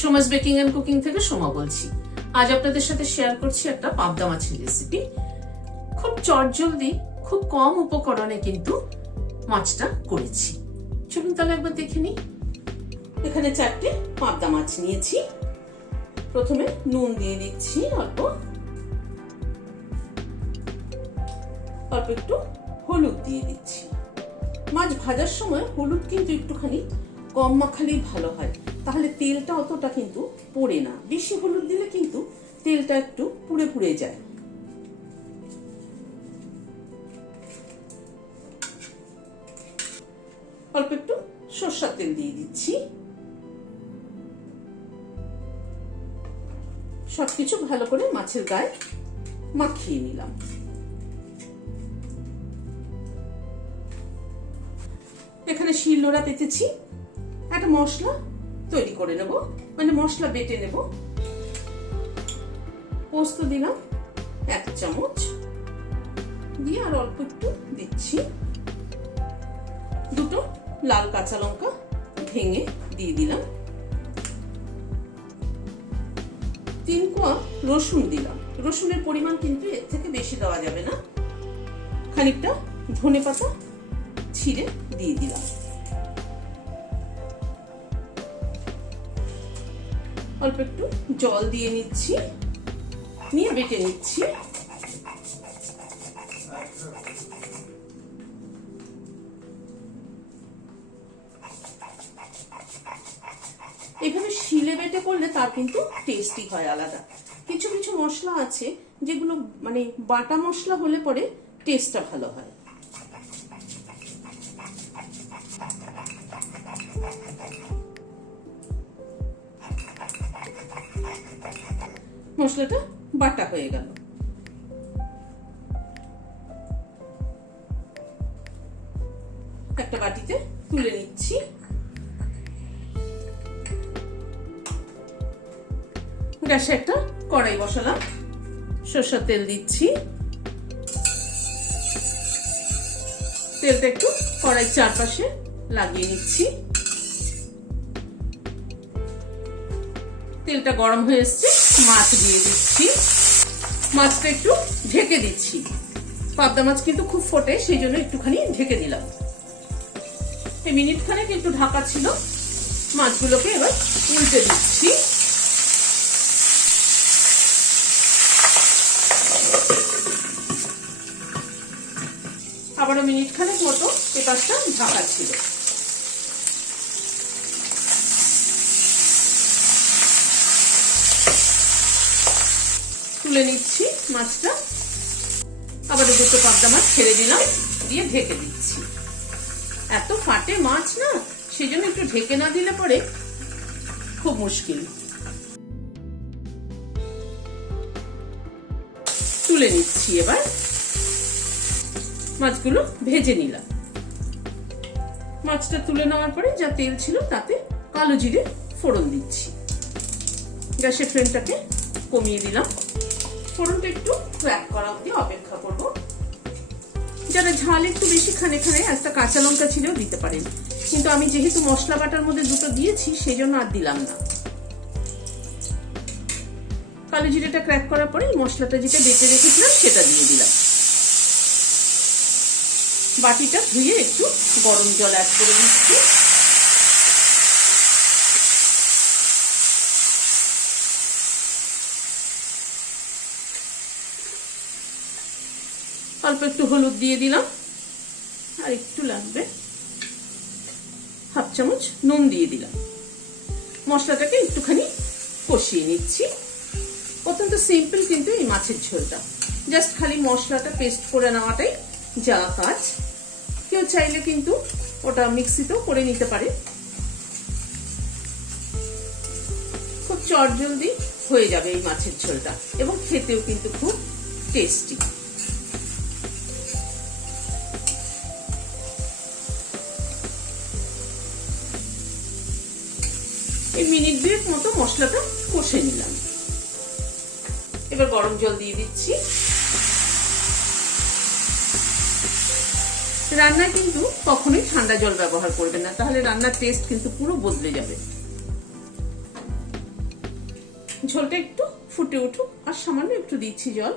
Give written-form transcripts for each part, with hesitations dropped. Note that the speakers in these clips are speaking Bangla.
সোমাস বেকিং এন্ড কুকিং থেকে সোমা বলছি। আজ আপনাদের সাথে শেয়ার করছি একটা পাবদা মাছের রেসিপি। খুব চটজলদি, খুব কম উপকরণে কিন্তু মাছটা করেছি। চলুন তাহলে একবার দেখে নিই। এখানে 4টে পাবদা মাছ নিয়েছি। প্রথমে নুন দিয়ে দিচ্ছি, অল্প একটু হলুদ দিয়ে দিচ্ছি। মাছ ভাজার সময় হলুদ কিন্তু একটুখানি কম মাখালেই ভালো হয়, তাহলে তেলটা অতটা কিন্তু পড়ে না। বেশি হলুদ দিলে কিন্তু তেলটা একটু পুড়ে পুড়ে যায়। অল্প একটু সরষের তেল দিয়ে দিচ্ছি। সবকিছু ভালো করে মাছের গায়ে মাখিয়ে নিলাম। এখানে শিলনোড়া পেতেছি, একটা মশলা তৈরি করে নেব, মানে মশলা বেটে নেব। পোস্ত দিলাম 1 চামচ, দিয়ে আর অল্প একটু দিচ্ছি। 2টো লাল কাঁচা লঙ্কা ভেঙে দিয়ে দিলাম। 3 কোয়া রসুন দিলাম। রসুনের পরিমাণ কিন্তু এর থেকে বেশি দেওয়া যাবে না। খানিকটা ধনেপাতা ছিঁড়ে দিয়ে দিলাম। অল্প একটু জল দিয়ে নিচ্ছি, নিয়ে বেটে নিচ্ছি। এভাবে শিলে বেটে করলে তার কিন্তু টেস্টি হয় আলাদা। কিছু কিছু মশলা আছে যেগুলো মানে বাটা মশলা হলে পরে টেস্টটা ভালো হয়। মশলাটা বাটা হয়ে গেল। একটা বাটিতে তুলে নিচ্ছি। গ্যাসে একটা কড়াই বসালাম, সরষের তেল দিচ্ছি। তেলটা একটু কড়াইয়ের চারপাশে লাগিয়ে নিচ্ছি। তেলটা গরম হয়ে এসছে, মাছ দিয়ে দিচ্ছি। মাছটা একটু ঢেকে দিচ্ছি। পাবদা মাছ কিন্তু খুব ফোটে, সেই জন্য একটুখানি ঢেকে দিলাম। এই মিনিট খানেক একটু ঢাকা ছিল। মাছগুলোকে এবার উল্টে দিচ্ছি। আবারও মিনিট খানেক মতো এ পাশটা ঢাকা ছিল। তুলে নিচ্ছি মাছটা। আবারও 2টো পাবদা মাছ ছেড়ে দিলাম, দিয়ে ঢেকে দিচ্ছি। এত ফাটে মাছ না, সেই জন্য একটু ঢেকে না দিলে পরে খুব মুশকিল। তুলে নিচ্ছি। এবার মাছগুলো ভেজে নিলাম। মাছটা তুলে নেওয়ার পরে যা তেল ছিল তাতে কালো জিরে ফোড়ন দিচ্ছি। গ্যাসের ফ্লেমটাকে কমিয়ে দিলাম। ফোড়নটা একটু ক্র্যাক করা অবধি অপেক্ষা করব। যারা ঝাল একটু বেশি খানে একটা কাঁচা লঙ্কা ছিলেও দিতে পারেন, কিন্তু আমি যেহেতু মশলা বাটার মধ্যে 2টো দিয়েছি সেই জন্য আর দিলাম না। কালো জিরেটা ক্র্যাক করার পরে মশলাটা যেটা বেটে রেখেছিলাম সেটা দিয়ে দিলাম। বাটিটা ধুয়ে একটু গরম জল অ্যাড করে দিচ্ছি। অল্প একটু হলুদ দিয়ে দিলাম, আর একটু লাগবে। 1/2 চামচ নুন দিয়ে দিলাম। মশলাটাকে একটুখানি কষিয়ে নিচ্ছি। অত্যন্ত সিম্পল কিন্তু এই মাছের ঝোলটা, জাস্ট খালি মশলাটা পেস্ট করে নেওয়াটাই যা কাজ। কেউ চাইলে কিন্তু ওটা মিক্সিতেও করে নিতে পারে। খুব চটজলদি হয়ে যাবে এই মাছের ঝোলটা, এবং খেতেও কিন্তু খুব টেস্টি। এই মিনিট 2 মতো মশলাটা কষে নিলাম। এবার গরম জল দিয়ে দিচ্ছি। রান্নায় কিন্তু কখনোই ঠান্ডা জল ব্যবহার করবেন না, তাহলে রান্নার টেস্ট কিন্তু পুরো বদলে যাবে। ঝোলটা একটু ফুটে উঠুক, আর সামান্য একটু দিচ্ছি জল।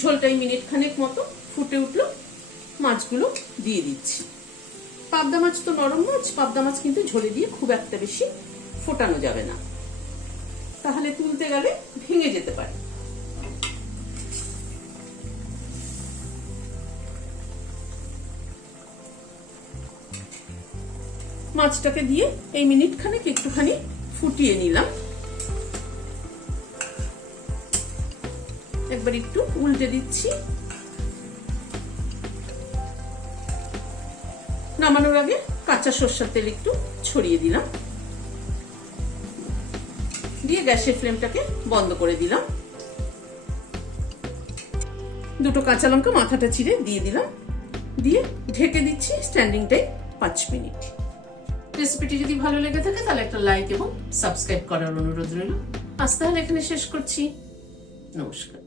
ঝোলটাই মিনিট খানেক মতো ফুটে উঠলো, মাছগুলো দিয়ে দিচ্ছি। পাবদা মাছ তো নরম মাছ, পাবদা মাছ কিন্তু ঝোলে দিয়ে খুব একটা বেশি ফোটানো যাবে না, তাহলে তুলতে গেলে ভেঙে যেতে পারে। মাছটাকে দিয়ে এই মিনিট খানেক একটুখানি ফুটিয়ে নিলাম। একবার একটু উল্টে দিচ্ছি। নামানোর আগে কাঁচা সরষের তেল একটু ছড়িয়ে দিলাম, দিয়ে গ্যাসের ফ্লেমটাকে বন্ধ করে দিলাম। দুটো কাঁচা লঙ্কা মাথাটা চিড়ে দিয়ে দিলাম, দিয়ে ঢেকে দিচ্ছি স্ট্যান্ডিং টাইম 5 মিনিট। রেসিপিটি যদি ভালো লেগে থাকে তাহলে একটা লাইক এবং সাবস্ক্রাইব করার অনুরোধ রইল। আজ তাহলে এখানে শেষ করছি। নমস্কার।